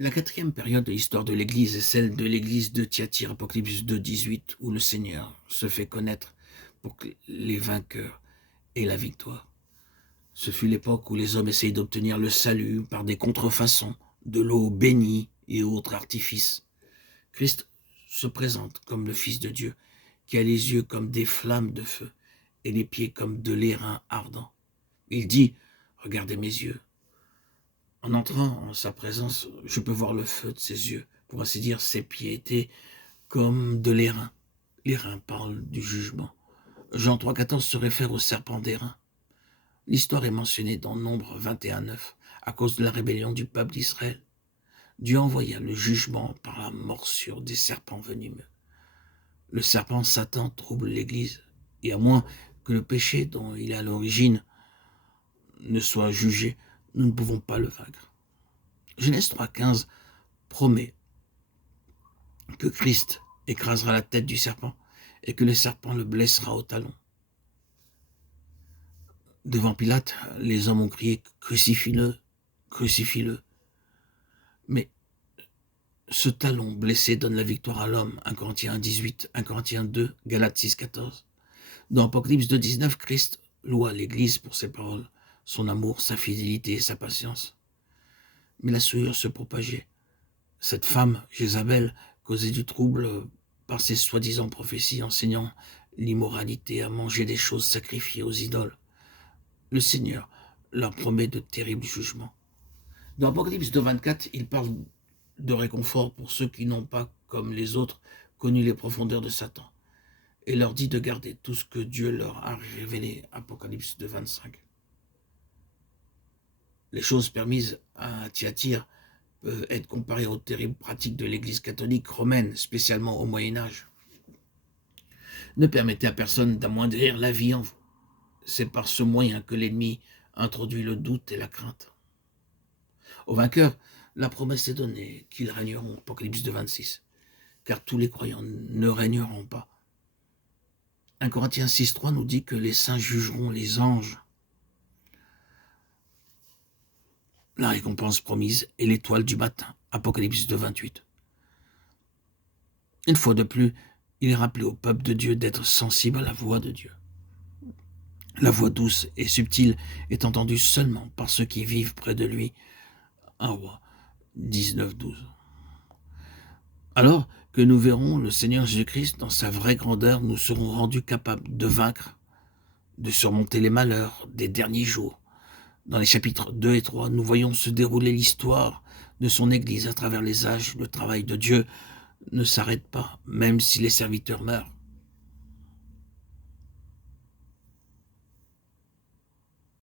La quatrième période de l'histoire de l'Église est celle de l'Église de Thyatire, Apocalypse 2,18, où le Seigneur se fait connaître pour que les vainqueurs aient la victoire. Ce fut l'époque où les hommes essayent d'obtenir le salut par des contrefaçons, de l'eau bénie et autres artifices. Christ se présente comme le Fils de Dieu, qui a les yeux comme des flammes de feu et les pieds comme de l'airain ardent. Il dit « Regardez mes yeux ». En entrant en sa présence, je peux voir le feu de ses yeux. Pour ainsi dire, ses pieds étaient comme de l'airain. L'airain parle du jugement. Jean 3,14 se réfère au serpent d'airain. L'histoire est mentionnée dans Nombre 21,9 à cause de la rébellion du peuple d'Israël. Dieu envoya le jugement par la morsure des serpents venimeux. Le serpent Satan trouble l'Église, et à moins que le péché dont il est à l'origine ne soit jugé, nous ne pouvons pas le vaincre. Genèse 3,15 promet que Christ écrasera la tête du serpent et que le serpent le blessera au talon. Devant Pilate, les hommes ont crié « Crucifie-le, crucifie-le ». Mais ce talon blessé donne la victoire à l'homme, 1 Corinthiens 18, 1 Corinthiens 2, Galates 6, 14. Dans Apocalypse 2, 19, Christ loua l'Église pour ses paroles, son amour, sa fidélité et sa patience. Mais la souillure se propageait. Cette femme, Jézabel, causait du trouble par ses soi-disant prophéties enseignant l'immoralité à manger des choses sacrifiées aux idoles. Le Seigneur leur promet de terribles jugements. Dans Apocalypse 2,24, il parle de réconfort pour ceux qui n'ont pas, comme les autres, connu les profondeurs de Satan, et leur dit de garder tout ce que Dieu leur a révélé. Apocalypse 2,25. Les choses permises à Thyatire peuvent être comparées aux terribles pratiques de l'Église catholique romaine, spécialement au Moyen-Âge. Ne permettez à personne d'amoindrir la vie en vous. C'est par ce moyen que l'ennemi introduit le doute et la crainte. Aux vainqueurs, la promesse est donnée qu'ils régneront, Apocalypse 2,26, car tous les croyants ne régneront pas. 1 Corinthiens 6,3 nous dit que les saints jugeront les anges. La récompense promise est l'étoile du matin, Apocalypse 2,28. Une fois de plus, il est rappelé au peuple de Dieu d'être sensible à la voix de Dieu. La voix douce et subtile est entendue seulement par ceux qui vivent près de lui. 1 Roi 19,12. Alors que nous verrons le Seigneur Jésus-Christ dans sa vraie grandeur, nous serons rendus capables de vaincre, de surmonter les malheurs des derniers jours. Dans les chapitres 2 et 3, nous voyons se dérouler l'histoire de son Église à travers les âges. Le travail de Dieu ne s'arrête pas, même si les serviteurs meurent.